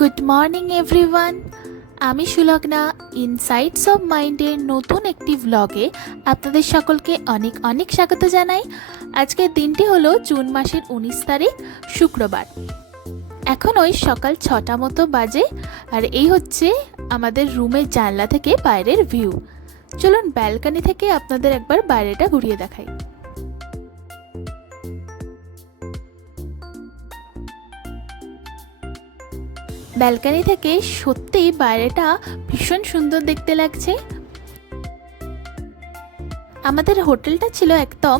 Good morning everyone, আমি Sulagna. Insights of মাইন্ডের নতুন একটি ভ্লগে আপনাদের সকলকে অনেক অনেক স্বাগত জানাই। আজকের দিনটি হলো জুন মাসের 19 তারিখ, শুক্রবার। এখন ওই সকাল 6টা মতো বাজে, আর এই হচ্ছে আমাদের রুমের জানলা থেকে বাইরের ভিউ। চলুন ব্যালকনি থেকে আপনাদের একবার বাইরেটা ঘুরিয়ে দেখাই। ব্যালকনি থেকে সত্যিই বাইরেটা ভীষণ সুন্দর দেখতে লাগছে। আমাদের হোটেলটা ছিল একদম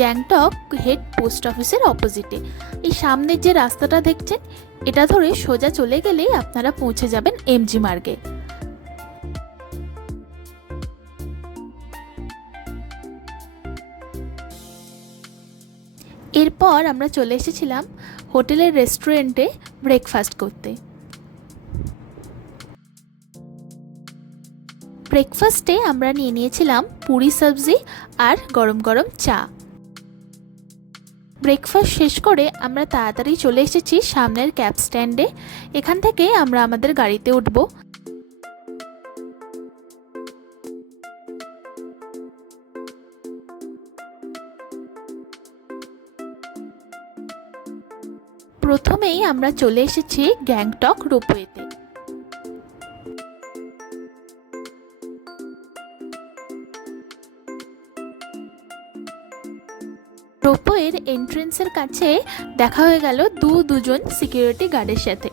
গ্যাংটক হেড পোস্ট অফিসের অপোজিটে। এই সামনের যে রাস্তাটা দেখছেন, এটা ধরে সোজা চলে গেলেই আপনারা পৌঁছে যাবেন এমজি মার্গে। এরপর আমরা চলে এসেছিলাম হোটেলের রেস্টুরেন্টে ব্রেকফাস্ট করতে। ব্রেকফাস্টে আমরা নিয়ে নিয়েছিলাম পুরি সবজি আর গরম গরম চা। ব্রেকফাস্ট শেষ করে আমরা তাড়াতাড়ি চলে এসেছি সামনের ক্যাব স্ট্যান্ডে। এখান থেকে আমরা আমাদের গাড়িতে উঠব। প্রথমেই আমরা চলে এসেছি গ্যাংটক রোপওয়েতে। রোপওয়ের এন্ট্রেন্সের কাছে দেখা হয়ে গেল দুজন সিকিউরিটি গার্ডের সাথে।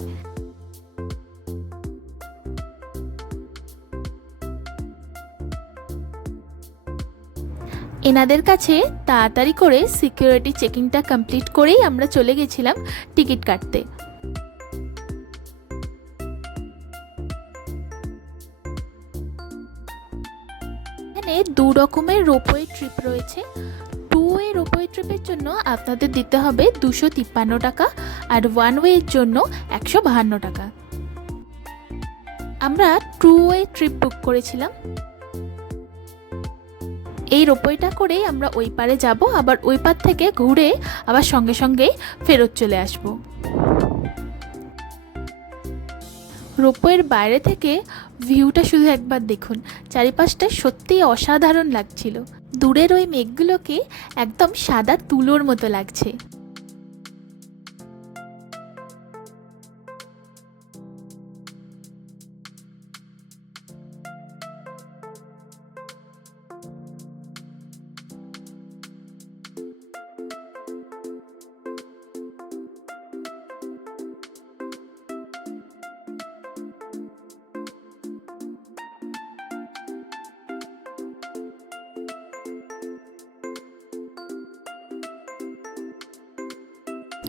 এনাদের কাছে তাড়াতাড়ি করে সিকিউরিটি চেকিংটা কমপ্লিট করেই আমরা চলে গেছিলাম টিকিট কাটতে। এখানে দু রকমের রোপওয়ে ট্রিপ রয়েছে। টু ওয়ে রোপওয়ে ট্রিপের জন্য আপনাদের দিতে হবে 253 টাকা, আর ওয়ান ওয়ের জন্য 152 টাকা। আমরা টু ওয়ে ট্রিপ বুক করেছিলাম। এই রোপওয়েটা করে আমরা ওই পারে যাব, আবার ওই পার থেকে ঘুরে আবার সঙ্গে সঙ্গে ফেরত চলে আসব। রোপওয়ের বাইরে থেকে ভিউটা শুধু একবার দেখুন, চারিপাশটা সত্যিই অসাধারণ লাগছিল। দূরের ওই মেঘগুলোকে একদম সাদা তুলোর মতো লাগছে।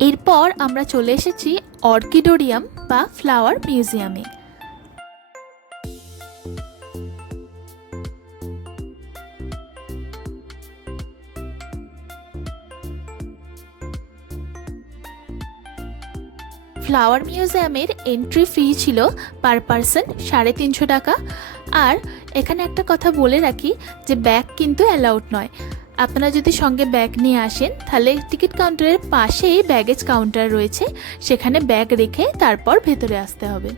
এরপর আমরা চলে এসেছি অর্কিডোরিয়াম বা ফ্লাওয়ার মিউজিয়ামে। ফ্লাওয়ার মিউজিয়ামের এন্ট্রি ফি ছিল পার পারসন 350 টাকা। আর এখানে একটা কথা বলে রাখি যে ব্যাগ কিন্তু অ্যালাউড নয়। আপনারা যদি সঙ্গে ব্যাগ নিয়ে আসেন তাহলে টিকিট কাউন্টারের পাশেই ব্যাগেজ কাউন্টার রয়েছে, সেখানে ব্যাগ রেখে তারপর ভেতরে আসতে হবে।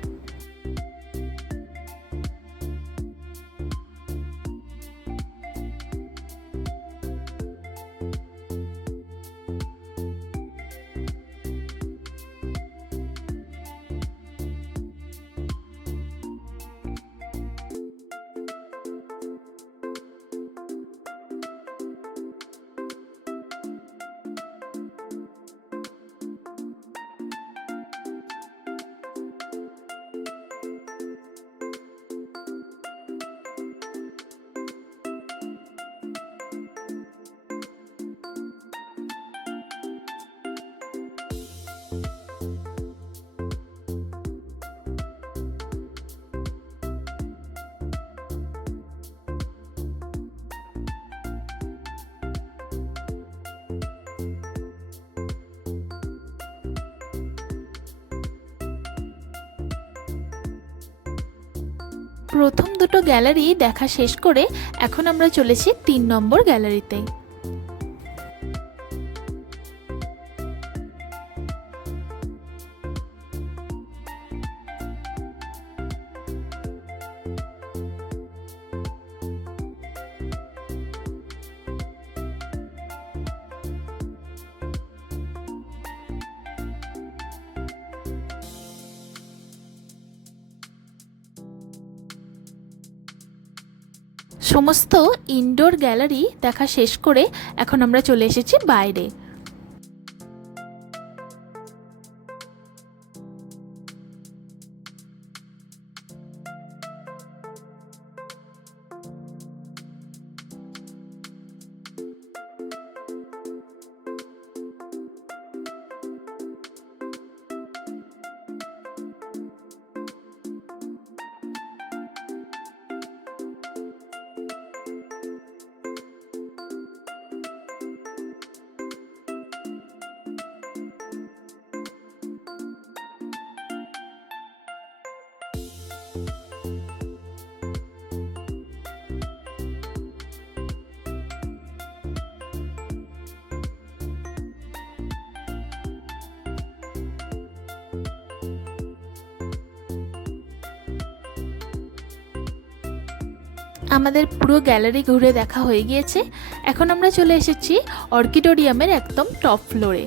প্রথম দুটো গ্যালারি দেখা শেষ করে এখন আমরা চলেছি 3 নম্বর গ্যালারিতে। সমস্ত ইনডোর গ্যালারি দেখা শেষ করে এখন আমরা চলে এসেছি বাইরে। আমাদের পুরো গ্যালারি ঘুরে দেখা হয়ে গিয়েছে। এখন আমরা চলে এসেছি অর্কিডোরিয়ামের একদম টপ ফ্লোরে।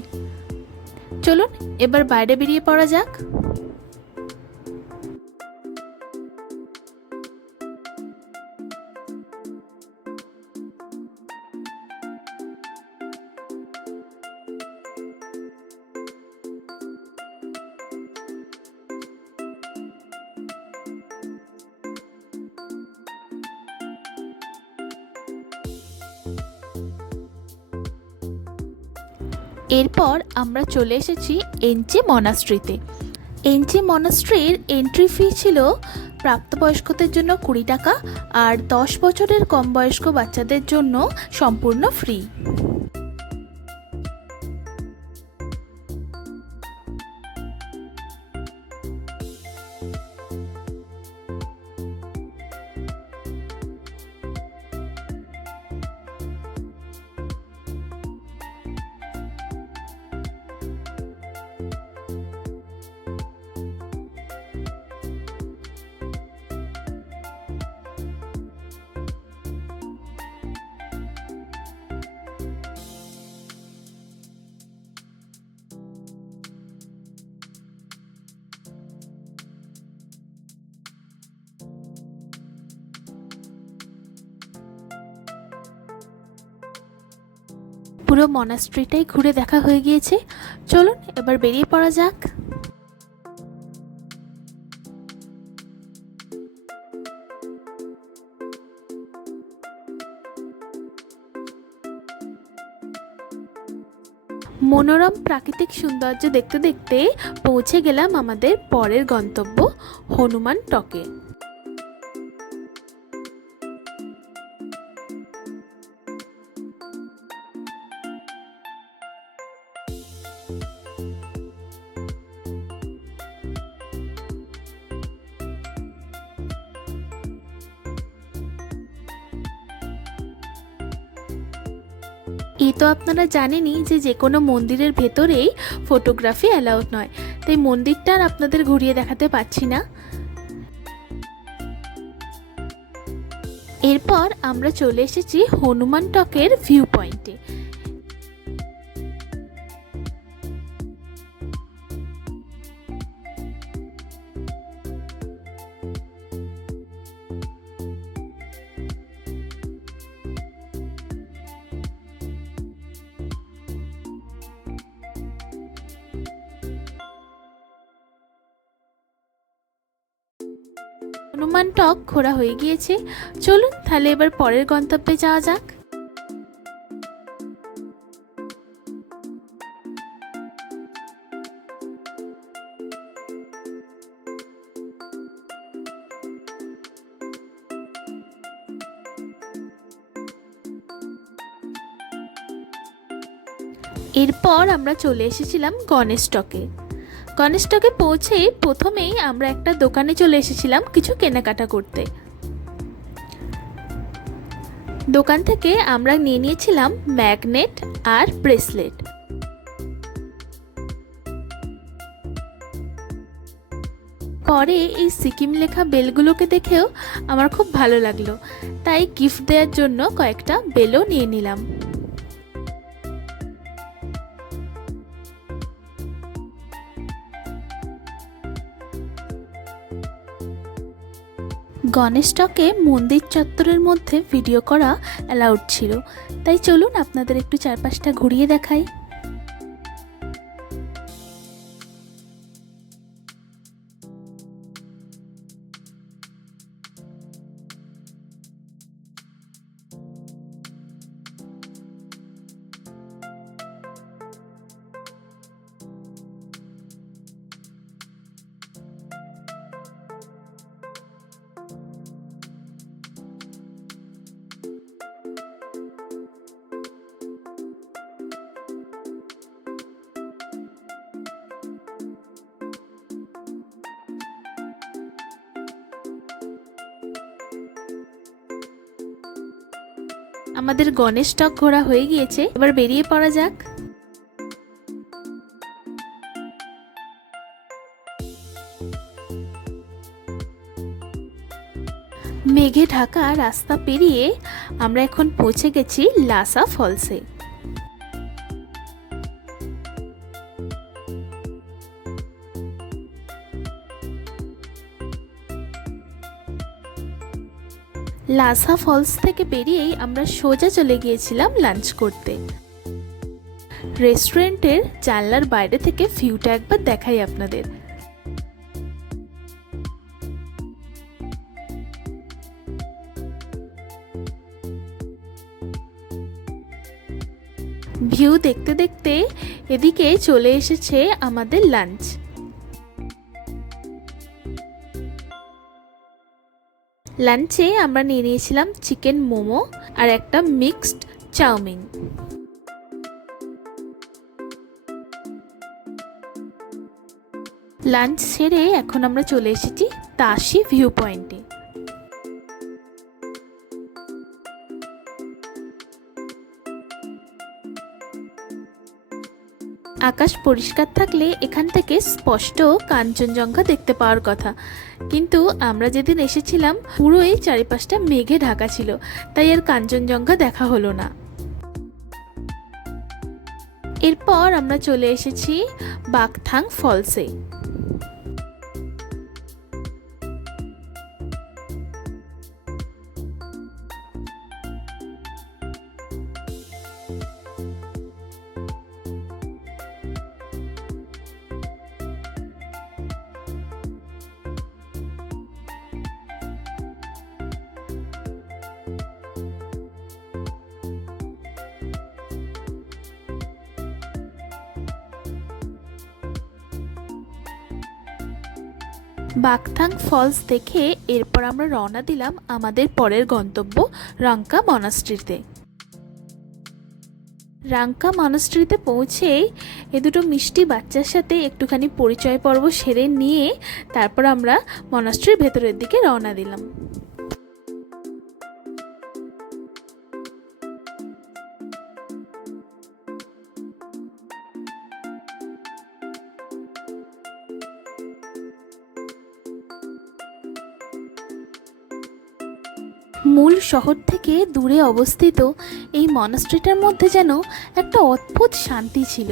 চলুন এবার বাইরে বেরিয়ে পড়া যাক। এরপর আমরা চলে এসেছি এনচি মনাস্ট্রিতে। এনচি মনাস্ট্রির এন্ট্রি ফি ছিল প্রাপ্তবয়স্কদের জন্য 20 টাকা আর 10 বছরের কম বয়স্ক বাচ্চাদের জন্য সম্পূর্ণ ফ্রি। পুরো মনাস্ট্রিটাই ঘুরে দেখা হয়ে গিয়েছে। চলুন এবার বেরিয়ে পড়া যাক। মনোরম প্রাকৃতিক সৌন্দর্য দেখতে দেখতে পৌঁছে গেলাম আমাদের পরের গন্তব্য হনুমান টকে। এই তো আপনারা জানেনই যে কোনো মন্দিরের ভেতরেই ফটোগ্রাফি অ্যালাউড নয়, তাই মন্দিরটা আর আপনাদের ঘুরিয়ে দেখাতে পারছি না। এরপর আমরা চলে এসেছি হনুমান টকের ভিউ পয়েন্টে। হনুমান টক ঘোরা হয়ে গিয়েছে। চলুন তাহলে এবার পরের গন্তব্যে যাওয়া যাক। এরপর আমরা চলে এসেছিলাম গণেশ টকে। গণেশ টকে পৌঁছে প্রথমেই আমরা একটা দোকানে চলে এসেছিলাম কিছু কেনাকাটা করতে। দোকান থেকে আমরা নিয়ে নিয়েছিলাম ম্যাগনেট আর ব্রেসলেট। পরে এই সিকিম লেখা বেলগুলোকে দেখেও আমার খুব ভালো লাগলো, তাই গিফট দেওয়ার জন্য কয়েকটা বেলও নিয়ে নিলাম। গণেশটকে মন্দির চত্বরের মধ্যে ভিডিও করা অ্যালাউড ছিল, তাই চলুন আপনাদের একটু চারপাশটা ঘুরিয়ে দেখাই। আমাদের গণেশটক ঘোরা হয়ে গিয়েছে, এবার বেরিয়ে পড়া যাক। মেঘে ঢাকা রাস্তা পেরিয়ে আমরা এখন পৌঁছে গেছি লাসা ফলসে। লাসা ফলস থেকে বেরিয়েই আমরা সোজা চলে গিয়েছিলাম লাঞ্চ করতে। রেস্টুরেন্টের জানলার বাইরে থেকে ভিউটা একবার দেখাই আপনাদের। ভিউ দেখতে দেখতে এদিকে চলে এসেছে আমাদের লাঞ্চ। লাঞ্চে আমরা নিয়ে নিয়েছিলাম চিকেন মোমো আর একটা মিক্সড চাউমিন। লাঞ্চ সেরে এখন আমরা চলে এসেছি তাশি ভিউ পয়েন্টে। আকাশ পরিষ্কার থাকলে এখান থেকে স্পষ্ট কাঞ্চনজঙ্ঘা দেখতে পাওয়ার কথা, কিন্তু আমরা যেদিন এসেছিলাম পুরোই চারিপাশটা মেঘে ঢাকা ছিল, তাই আর কাঞ্চনজঙ্ঘা দেখা হলো না। এরপর আমরা চলে এসেছি বাকথাং ফলসে। বাকথাং ফলস দেখে এরপর আমরা রওনা দিলাম আমাদের পরের গন্তব্য রাংকা মনাস্ট্রিতে। রাংকা মনাস্ট্রিতে পৌঁছেই এ দুটো মিষ্টি বাচ্চার সাথে একটুখানি পরিচয় পর্ব সেরে নিয়ে তারপর আমরা মনাস্ট্রির ভেতরের দিকে রওনা দিলাম। মূল শহর থেকে দূরে অবস্থিত এই মনাস্ট্রিটার মধ্যে যেন একটা অদ্ভুত শান্তি ছিল।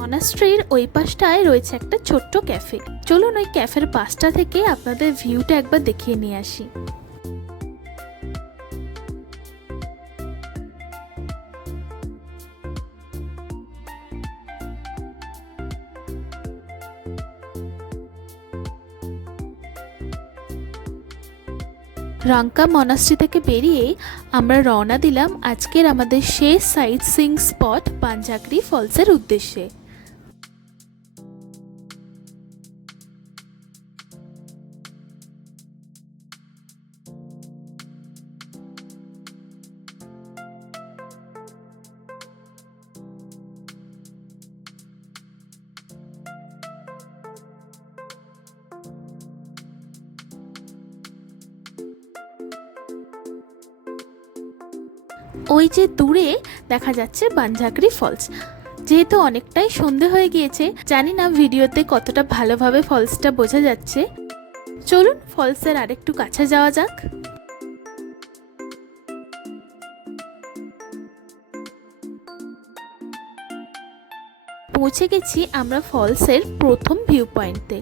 মনাস্ট্রির ওই পাশটায় রয়েছে একটা ছোট্ট ক্যাফে। চলুন ওই ক্যাফের পাশটা থেকে আপনাদের ভিউটা একবার দেখিয়ে নিয়ে আসি। রাংকা মনাস্ট্রি থেকে বেরিয়ে আমরা রওনা দিলাম আজকের আমাদের শেষ সাইট সিইং স্পট পাঞ্জাগরি ফলসের উদ্দেশ্যে। ওই যে দূরে দেখা যাচ্ছে পাঞ্জাগরি ফলস। যেহেতু অনেকটাই সন্ধে হয়ে গিয়েছে, জানি না ভিডিওতে কতটা ভালোভাবে ফলসটা বোঝা যাচ্ছে। চলুন ফলসের আরেকটু কাছে যাওয়া যাক। পৌঁছে গেছি আমরা ফলসের প্রথম ভিউ পয়েন্টে।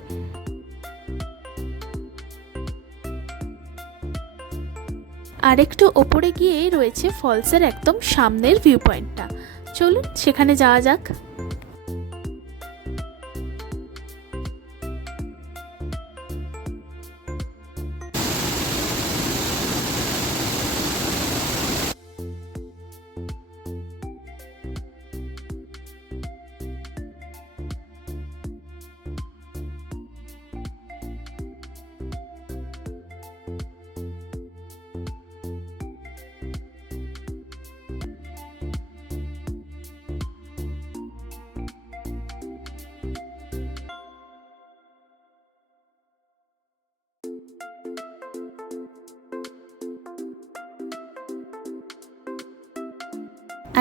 আর একটু ওপরে গিয়েই রয়েছে ফলসের একদম সামনের ভিউ পয়েন্টটা। চলুন সেখানে যাওয়া যাক।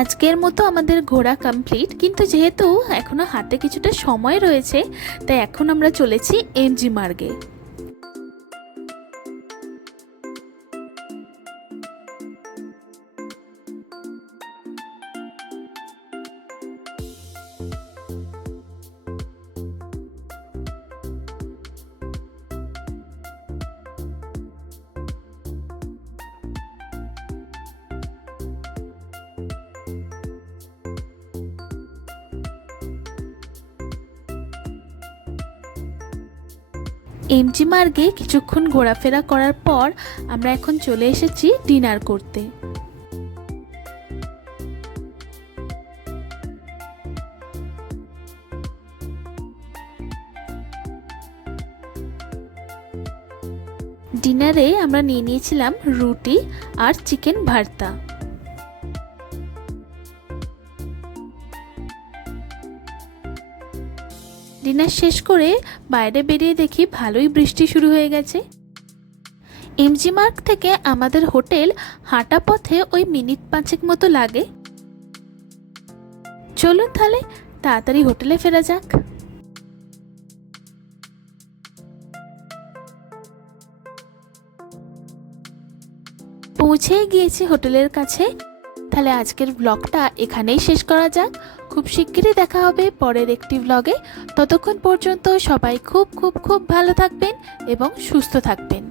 আজকের মতো আমাদের ঘোরা কমপ্লিট, কিন্তু যেহেতু এখনো হাতে কিছুটা সময় রয়েছে তাই এখন আমরা চলেছি এমজি মার্গে। এমজি মার্গে কিছুক্ষণ ঘোরাফেরা করার পর আমরা এখন চলে এসেছি ডিনার করতে। ডিনারে আমরা নিয়ে নিয়েছিলাম রুটি আর চিকেন ভর্তা। ডিনার শেষ করে বাইরে বেরিয়ে দেখি ভালোই বৃষ্টি শুরু হয়ে গেছে। এমজি মার্গ থেকে আমাদের হোটেল হাঁটা পথে ওই মিনিট 5 মতো লাগে। চলুন তাহলে তাড়াতাড়ি হোটেলে ফেরা যাক। পৌঁছেই গিয়েছি হোটেলের কাছে। তাহলে আজকের ব্লগটা এখানেই শেষ করা যাক। খুব শিগগিরই দেখা হবে পরের একটি ব্লগে। ততক্ষণ পর্যন্ত সবাই খুব খুব খুব ভালো থাকবেন এবং সুস্থ থাকবেন।